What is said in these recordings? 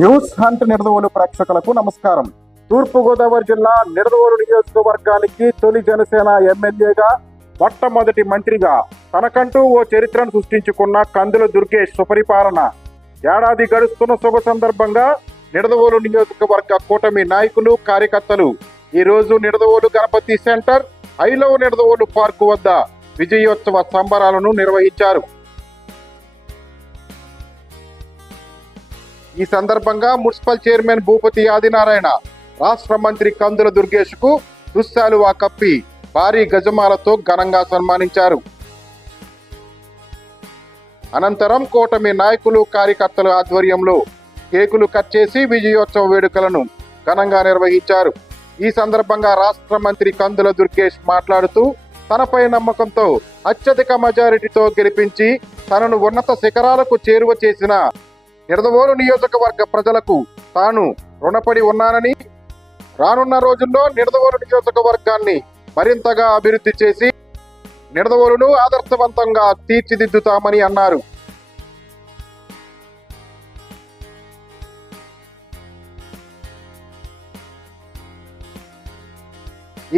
News hunt Nidadavolu ప్రేక్షకులకు నమస్కారం. తూర్పుగోదావరి జిల్లా నిడదవోలు నియోజకవర్గానికి తొలి జనసేన ఎమ్మెల్యేగా మొట్టమొదటి మంత్రిగా తనకంటూ ఓ చరిత్రను సృష్టించుకున్న కందుల దుర్గేష్ సుపరిపాలన ఏడాది గడుస్తున్న శుభ సందర్భంగా నిడదవోలు నియోజకవర్గ కూటమి నాయకులు కార్యకర్తలు ఈ రోజు Nidadavolu Ganapathi centre I love Nidadavolu park వద్ద విజయోత్సవ సంబరాలను నిర్వహించారు. ఈ సందర్భంగా మున్సిపల్ చైర్మన్ భూపతి ఆదినారాయణ రాష్ట్ర మంత్రి కందుల దుర్గేష్ కు దుశ్శాలువా కప్పి భారీ గజమాలతో ఘనంగా సన్మానించారు. అనంతరం కూటమి నాయకులు కార్యకర్తల ఆధ్వర్యంలో కేకులు కట్ చేసి విజయోత్సవ వేడుకలను ఘనంగా నిర్వహించారు. ఈ సందర్భంగా రాష్ట్ర మంత్రి కందుల దుర్గేష్ మాట్లాడుతూ తనపై నమ్మకంతో అత్యధిక మెజారిటీతో గెలిపించి తనను ఉన్నత శిఖరాలకు చేరువ చేసిన నిడదవోలు నియోజకవర్గ ప్రజలకు తాను రుణపడి ఉన్నానని, రానున్న రోజుల్లో నిడదవోలు నియోజకవర్గాన్ని మరింతగా అభివృద్ధి చేసి నిడదవోలును ఆదర్శవంతంగా తీర్చిదిద్దుతామని అన్నారు.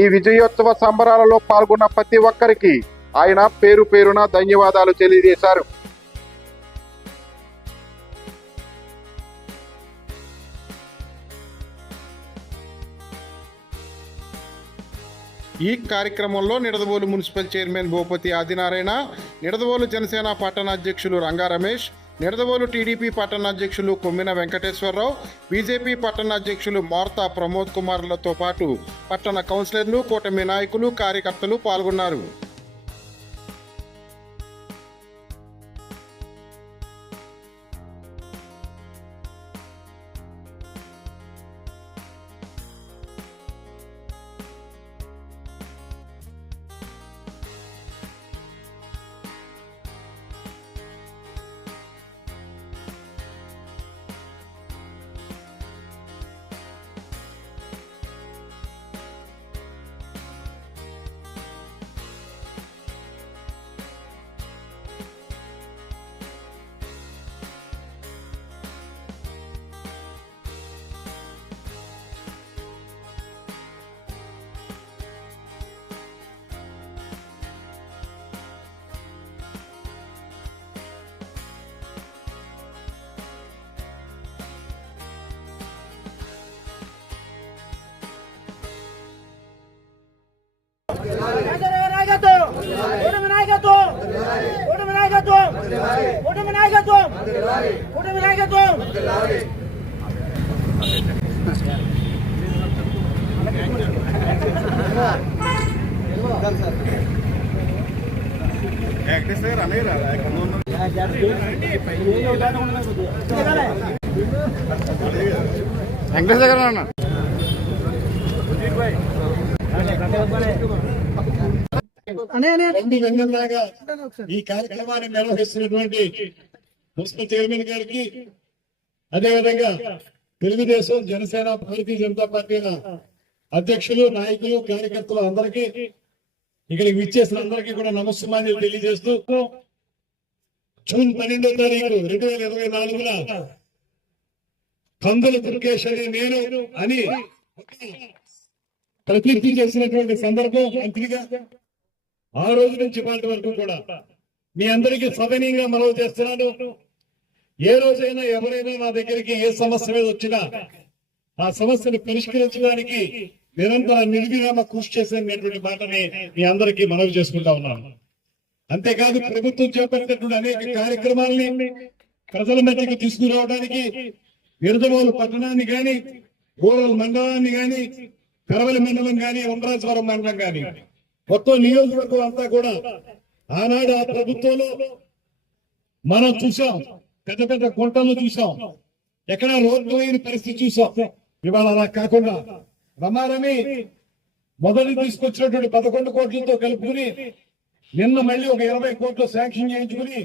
ఈ విజయోత్సవ సంబరాలలో పాల్గొన్న ప్రతి ఒక్కరికి ఆయన పేరు పేరున ధన్యవాదాలు తెలియజేశారు. ఈ కార్యక్రమంలో నిడదవోలు మున్సిపల్ చైర్మన్ భూపతి ఆదినారాయణ, నిడదవోలు జనసేన పట్టణాధ్యక్షులు రంగా రమేష్, నిడదవోలు టీడీపీ పట్టణాధ్యక్షులు కొమ్మిన వెంకటేశ్వరరావు, బీజేపీ పట్టణాధ్యక్షులు మార్తా ప్రమోద్ కుమార్లతో పాటు పట్టణ కౌన్సిలర్లు, కూటమి నాయకులు, కార్యకర్తలు పాల్గొన్నారు. ఈ కార్యక్రమాన్ని నిర్వహిస్తున్నటువంటి మున్సిపల్ చైర్మన్ గారికి, అదేవిధంగా తెలుగుదేశం, జనసేన, భారతీయ జనతా పార్టీల అధ్యక్షులు, నాయకులు, కార్యకర్తలు అందరికీ, ఇక్కడికి విచ్చేసిన అందరికీ కూడా నమస్కారాలు తెలియజేస్తూ, జూన్ 12వ తారీఖు 2024 కందుల దుర్గేష్ అని నేను అని ప్రతిజ్ఞ చేసినటువంటి సందర్భం మంత్రిగా ఆ రోజు నుంచి వాటి వరకు కూడా మీ అందరికీ సవినయంగా మనవి చేస్తున్నాను. ఏ రోజైనా ఎవరైనా నా దగ్గరికి ఏ సమస్య మీద వచ్చినా ఆ సమస్యను పరిష్కరించడానికి నిరంతర నిర్విరామ కృషి చేసేటువంటి మాటని మీ అందరికీ మనవి చేసుకుంటా ఉన్నాను. అంతేకాదు, ప్రభుత్వం చేపట్టినటువంటి అనేక కార్యక్రమాలని ప్రజల మధ్యకు తీసుకురావడానికి నిడదవోలు పట్టణాన్ని గాని, రూరల్ మండలాన్ని గాని, పెరవలి మండలం గాని, ఉండ్రాజవరం మండలం గాని, మొత్తం నియోజకవర్గం అంతా కూడా ఆనాడు ఆ ప్రభుత్వంలో మనం చూసాం. పెద్ద పెద్ద గుంటలను చూసాం, ఎక్కడ రోడ్డు లేని పరిస్థితి చూసాం. ఇవాళ అలా కాకుండా రమారమి మొదటి తీసుకొచ్చినటువంటి 11 కోట్లతో కలుపుకుని నిన్న మళ్ళీ ఒక 20 కోట్లు శాంక్షన్ చేయించుకుని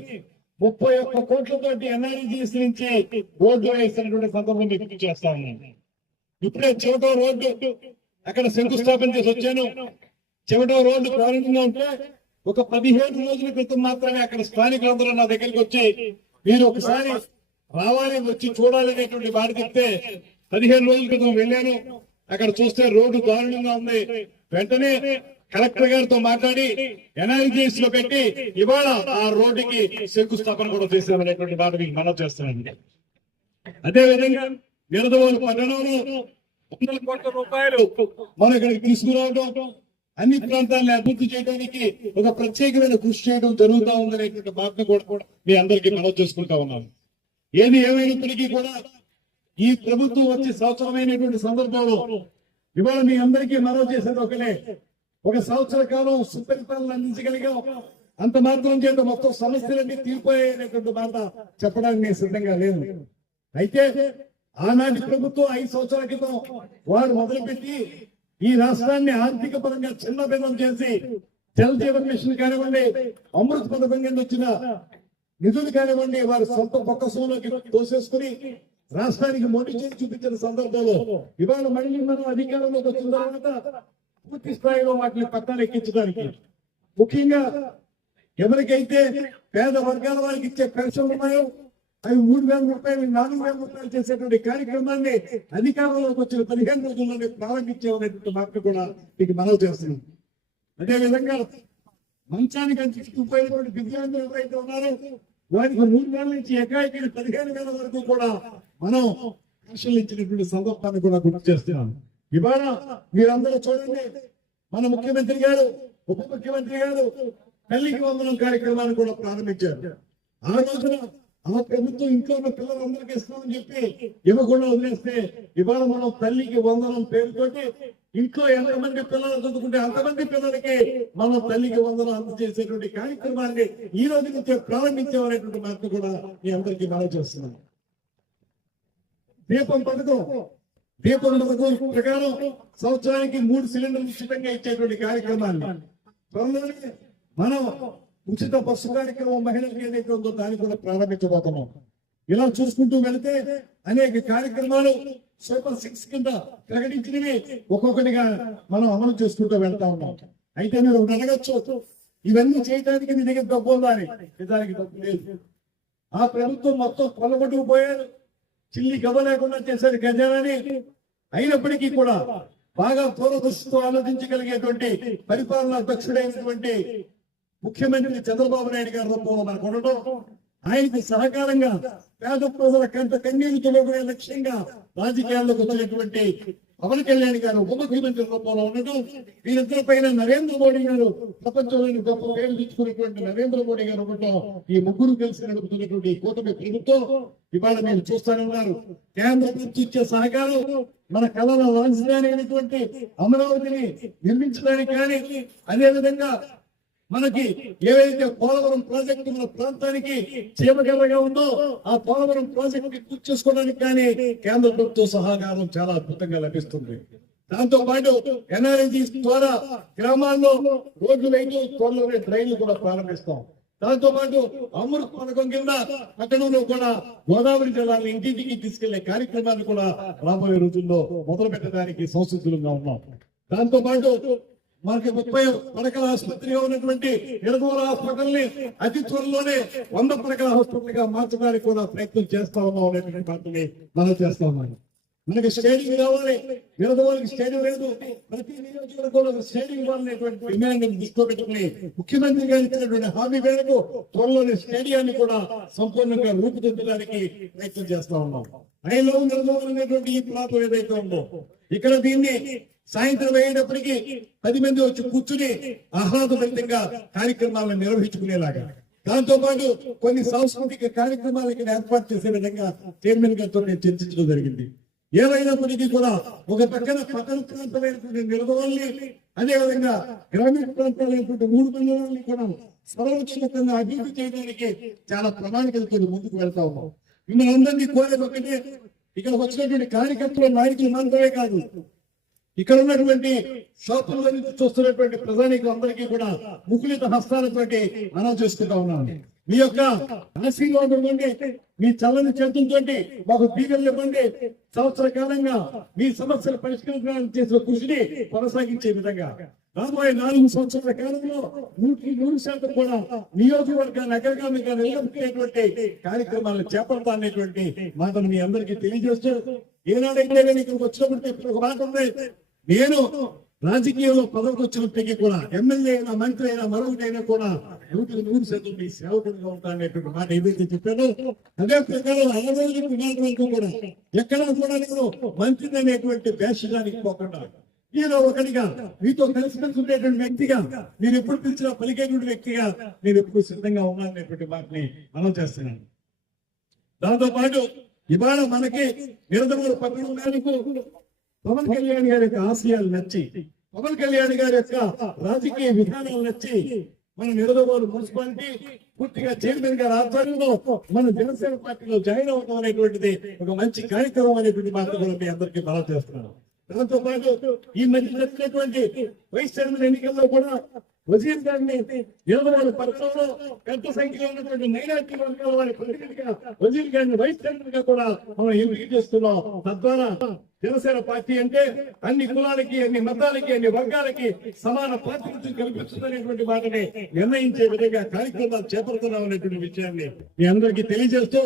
31 కోట్లతో ఎన్ఆర్జీఎస్ నుంచి రోడ్డు వేసినటువంటి సందర్భం గుర్తు చేస్తా ఉన్నాను. ఇప్పుడే చివటో రోడ్డు అక్కడ శంకుస్థాపన చేసి వచ్చాను. చివటో రోడ్డు ప్రారంభంగా ఉంటే ఒక 15 రోజుల క్రితం మాత్రమే అక్కడ స్థానికులందరూ నా దగ్గరికి వచ్చి, మీరు ఒకసారి రావాలి, వచ్చి చూడాలి అనేటువంటి మాట చెప్తే 15 రోజుల క్రితం వెళ్ళాను. అక్కడ చూస్తే రోడ్డు దారుణంగా ఉంది. వెంటనే కలెక్టర్ గారితో మాట్లాడి ఎన్ఆర్జీఎస్ లో పెట్టి ఇవాళ ఆ రోడ్డుకి శంకుస్థాపన కూడా చేశామనేటువంటి మాట మీకు మనం చేస్తానండి. అదే విధంగా నిరదవోలు పట్టణంలో 100 కోట్ల రూపాయలు మనం ఇక్కడికి తీసుకురావడం, అన్ని ప్రాంతాలను అభివృద్ధి చేయడానికి ఒక ప్రత్యేకమైన కృషి చేయడం జరుగుతూ ఉందనేటువంటి మాటను కూడా మీ అందరికీ మనం చేసుకుంటా ఉన్నాను. ఏది ఏమైనప్పటికీ కూడా ఈ ప్రభుత్వం వచ్చి సంవత్సరమైనటువంటి సందర్భంలో ఇవాళ మీ అందరికీ మనవి చేసేది ఒకటే, ఒక సంవత్సర కాలం సుపరిపాలన అందించగలిగాం, అంత మాత్రం చేత మొత్తం సమస్యలన్నీ తీరిపోయేటువంటి మాట చెప్పడానికి నేను సిద్ధంగా లేదు. అయితే ఆనాటి ప్రభుత్వం 5 సంవత్సరాల క్రితం వారు మొదలుపెట్టి ఈ రాష్ట్రాన్ని ఆర్థిక పరంగా చిన్న భేదం చేసి జల్ జీవన్ మిషన్ కానివ్వండి, అమృత్ పథకం కింద వచ్చిన నిధులు కానివ్వండి, వారి సొంత బొక్కసంలోకి తోసేసుకుని రాష్ట్రానికి మొండి చేసి చూపించిన సందర్భంలో ఇవాళ మళ్ళీ మనం అధికారంలోకి వచ్చిన తర్వాత పూర్తి స్థాయిలో వాటిని పట్టాలు ఎక్కించడానికి, ముఖ్యంగా ఎవరికైతే పేద వర్గాల వారికి ఇచ్చే పెన్షన్లు ఉన్నాయో అవి 3,000 రూపాయలు 4,000 రూపాయలు చేసేటువంటి కార్యక్రమాన్ని అధికారంలోకి వచ్చిన 15 రోజుల్లోనే ప్రారంభించేటువంటి మాట కూడా మీకు మనవి చేస్తున్నాం. అదేవిధంగా మంచానికి అందించుకుపోయినటువంటి దివ్యాంగులు ఎవరైతే ఉన్నారో వారికి 3,000 నుంచి ఏకాకి 15,000 వరకు కూడా మనం పెన్షన్లు ఇచ్చినటువంటి సందర్భాన్ని కూడా గుర్తు చేస్తున్నాం. ఇవాళ మీరందరూ చూడండి, మన ముఖ్యమంత్రి గారు, ఉప ముఖ్యమంత్రి గారు తల్లికి వందనం కార్యక్రమాన్ని కూడా ప్రారంభించారు. ఆ రోజున ఆ ప్రభుత్వం ఇంట్లో ఉన్న పిల్లలందరికీ ఇస్తామని చెప్పి ఇవ్వకుండా వదిలేస్తే ఇవాళ మనం తల్లికి వందనం పేరుతోటి ఇంట్లో ఎంతమంది పిల్లలు చదువుకుంటే అంతమంది పిల్లలకి మనం తల్లికి వందనం అందజేసేటువంటి కార్యక్రమాన్ని ఈ రోజు నుంచే ప్రారంభించామనేటువంటి మాట కూడా మీ అందరికీ మనం చేస్తున్నాం. దీపం పథకం ప్రకారం సంవత్సరానికి 3 సిలిండర్లు ఉచితంగా ఇచ్చేటువంటి కార్యక్రమాన్ని త్వరలోనే మనం ఉచిత బస్సు కార్యక్రమం మహిళలకు ఏదైతే ఉందో దాన్ని కూడా ప్రారంభించబోతున్నాం. ఇలా చూసుకుంటూ వెళితే అనేక కార్యక్రమాలు సూపర్ 6 కింద ప్రకటించినవి ఒక్కొక్కటిగా మనం అమలు చేసుకుంటూ వెళ్తా ఉన్నాం. అయితే మీరు అడగచ్చు, ఇవన్నీ చేయడానికి మీ దగ్గర డబ్బు ఉందా అని. నిజానికి డబ్బు లేదు. ఆ ప్రభుత్వం మొత్తం కొలగొట్టుకుపోయారు, చిల్లి గవ్వ లేకుండా చేశారు ఖజానాని. అయినప్పటికీ కూడా బాగా దూరదృష్టితో ఆలోచించగలిగేటువంటి పరిపాలనా దక్షుడైనటువంటి ముఖ్యమంత్రి చంద్రబాబు నాయుడు గారి రూపంలో మనకు ఉండటం, ఆయనకు సహకారంగా పేద ప్రజల కంట కన్నీరు తొలగే లక్ష్యంగా రాజకీయాల్లోకి వచ్చినటువంటి పవన్ కళ్యాణ్ గారు ఉప ముఖ్యమంత్రి రూపంలో ఉండటం, వీరిద్దరి పైన నరేంద్ర మోడీ గారు ప్రపంచంలోని గొప్ప పేరు తెచ్చుకున్నటువంటి నరేంద్ర మోడీ గారు ఉండటం, ఈ ముగ్గురు కలిసి నడుపుతున్నటువంటి కూటమి ప్రభుత్వం ఇవాళ మీరు చూస్తూనే ఉన్నారు. కేంద్ర ప్రభుత్వం ఇచ్చే సహకారం మన కళల రాజధాని అయినటువంటి అమరావతిని నిర్మించడానికి కానీ, అదేవిధంగా మనకి ఏవైతే పోలవరం ప్రాజెక్టు మన ప్రాంతానికి చీమగల్లగా ఉందో ఆ పోలవరం ప్రాజెక్టు పూర్తి చేసుకోవడానికి కానీ కేంద్ర ప్రభుత్వ సహకారం చాలా అద్భుతంగా లభిస్తుంది. దాంతో పాటు ఎన్ఆర్జీ ద్వారా గ్రామాల్లో రోడ్లు వేయడం, త్వరలోనే ట్రైన్లు కూడా ప్రారంభిస్తాం. దాంతో పాటు అమృత్ పథకం కింద పట్టణంలో కూడా గోదావరి జలాన్ని ఇంటింటికి తీసుకెళ్లే కార్యక్రమాన్ని కూడా రాబోయే రోజుల్లో మొదలు పెట్టడానికి సంసిద్ధులుగా ఉన్నాం. దాంతో పాటు మనకి 30 పడకల ఆసుపత్రిగా ఉన్నటువంటి నిడదవోలు హాస్పిటల్ ని అతి త్వరలోనే 100 పడకల హాస్పిటల్ గా మార్చడానికి కూడా ప్రయత్నం చేస్తా ఉన్నాం అనేటువంటి వాటిని మనం చేస్తా ఉన్నాం. మనకి స్టేడియం కావాలి, నిడదవోలుకి స్టేడియం లేదు, ప్రతి నియోజకవర్గంలో స్టేడియం ఇవ్వాలనేటువంటి డిమాండ్ దృష్టిలో పెట్టుకుని ముఖ్యమంత్రి గారు ఇచ్చినటువంటి హామీ మేరకు త్వరలోనే స్టేడియాన్ని కూడా సంపూర్ణంగా రూపుదిద్దడానికి ప్రయత్నం చేస్తా ఉన్నాం. ఐలో నిడదవోలు అనేటువంటి ఈ ప్రాంతం ఏదైతే ఉందో ఇక్కడ దీన్ని సాయంత్రం అయ్యేటప్పటికీ 10 మంది వచ్చి కూర్చుని ఆహ్లాదభరితంగా కార్యక్రమాలను నిర్వహించుకునేలాగా, దాంతో పాటు కొన్ని సాంస్కృతిక కార్యక్రమాలకి ఏర్పాటు చేసే విధంగా చైర్మన్ గారితో నేను చర్చించడం జరిగింది. ఏమైనప్పటికీ కూడా ఒక పక్కన పట్టణ ప్రాంతమైనటువంటి నిడదవోలుని, అదేవిధంగా గ్రామీణ ప్రాంతాలైనటువంటి 3 మండలాలని కూడా సర్వోచితంగా అభివృద్ధి చేయడానికి చాలా ప్రణాళికలతో ముందుకు వెళ్తా ఉన్నాం. మిమ్మల్ని అందరినీ కోరేది ఒకటే, ఇక్కడ వచ్చినటువంటి కార్యకర్తలు నాయకులు మాత్రమే కాదు, ఇక్కడ ఉన్నటువంటి షాపుల నుంచి చూస్తున్నటువంటి ప్రజానికి అందరికీ కూడా ముకులిత హస్తాలతోటి మనం చేసుకుంటా ఉన్నాం. మీ యొక్క ఆశీర్వాదం ఇవ్వండి, మీ చల్లని చేతులతోటి మాకు దీవెనలు ఇవ్వండి. సంవత్సర కాలంగా మీ సమస్యలు పరిష్కరించడానికి చేసిన కృషిని కొనసాగించే విధంగా రాబోయే 4 సంవత్సరాల కాలంలో 100% కూడా నియోజకవర్గాన్ని అగ్రగామిగా నిలబెట్టేటువంటి కార్యక్రమాలను చేపడతానేటువంటి మాటను మీ అందరికీ తెలియజేస్తూ, ఏనాడైతే నేను ఇక్కడికి వచ్చినప్పటికీ ఇప్పుడు ఒక మాట ఉంది, నేను రాజకీయంలో పదవికి వచ్చినప్పటికీ కూడా ఎమ్మెల్యే అయినా మంత్రి అయినా మరొకటైనా కూడా 100% మీ సేవకుడిగా ఉంటాననేటువంటి మాట ఏదైతే చెప్పానో అదే ప్రకారం 60 వరకు కూడా ఎక్కడా కూడా నేను మంత్రి అనేటువంటి వేషానికి పోకుండా నేను ఒకటిగా మీతో కలిసి ఉండేటువంటి వ్యక్తిగా నేను ఎప్పుడు పిలిచినా పలికేటువంటి వ్యక్తిగా నేను ఎప్పుడు సిద్ధంగా ఉన్నాననేటువంటి మాటని మనం చేస్తున్నాను. దాంతో పాటు ఇవాళ మనకి నిరంతరం పట్టణంలో పవన్ కళ్యాణ్ గారి యొక్క ఆశయాలు నచ్చి, పవన్ కళ్యాణ్ గారి యొక్క రాజకీయ విధానాలు నచ్చి మన నిడదవోలు మున్సిపాలిటీ పూర్తిగా చైర్మన్ గారి ఆధ్వర్యంలో మన జనసేన పార్టీలో జాయిన్ అవడం అనేటువంటిది ఒక మంచి కార్యక్రమం అనేటువంటి మాట కూడా మీ అందరికీ బాగా చేస్తున్నాను. దాంతో పాటు ఈ మధ్య జరిగినటువంటి వైస్ చైర్మన్ ఎన్నికల్లో కూడా వజీర్ గారిని నిడదవోలు పట్టణంలో పెద్ద సంఖ్యలో ఉన్నటువంటి మైనార్టీ వర్గాల వారి ప్రతినిధిగా వజీర్ గారిని వైస్ చైర్మన్ గా కూడా మనం ఎంపిక చేస్తున్నాం. తద్వారా జనసేన పార్టీ అంటే అన్ని కులాలకి, అన్ని మతాలకి, అన్ని వర్గాలకి సమాన ప్రాతినిధ్యం కల్పిస్తుందనేటువంటి మాటని నిర్ణయించే విధంగా కార్యక్రమాలు చేపడుతున్నాం అనేటువంటి విషయాన్ని మీ అందరికీ తెలియజేస్తూ,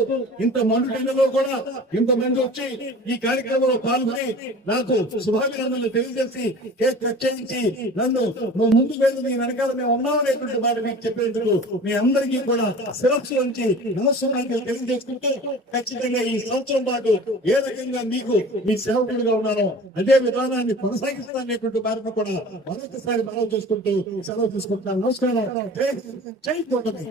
ఇంత మండుటైనలో కూడా ఇంతమంది వచ్చి ఈ కార్యక్రమంలో పాల్గొని నాకు శుభాభినందనలు తెలియజేసి కేక్ కట్ చేయించి నన్ను నువ్వు ముందు వెళ్ళి నీ వెనకాల మేము ఉన్నాం అనేటువంటి మాట మీకు చెప్పేందుకు మీ అందరికీ కూడా శిరస్సు నుంచి నమస్కారాలు తెలియజేసుకుంటూ, ఖచ్చితంగా ఈ సంవత్సరం పాటు ఏ రకంగా మీకు మీ సేవకులుగా ఉన్నారో అదే విధానాన్ని కొనసాగిస్తాననేటువంటి వారిని కూడా మరొకసారి మనం చూసుకుంటూ సెలవు తీసుకుంటున్నాను. నమస్కారం. జై కూటమి.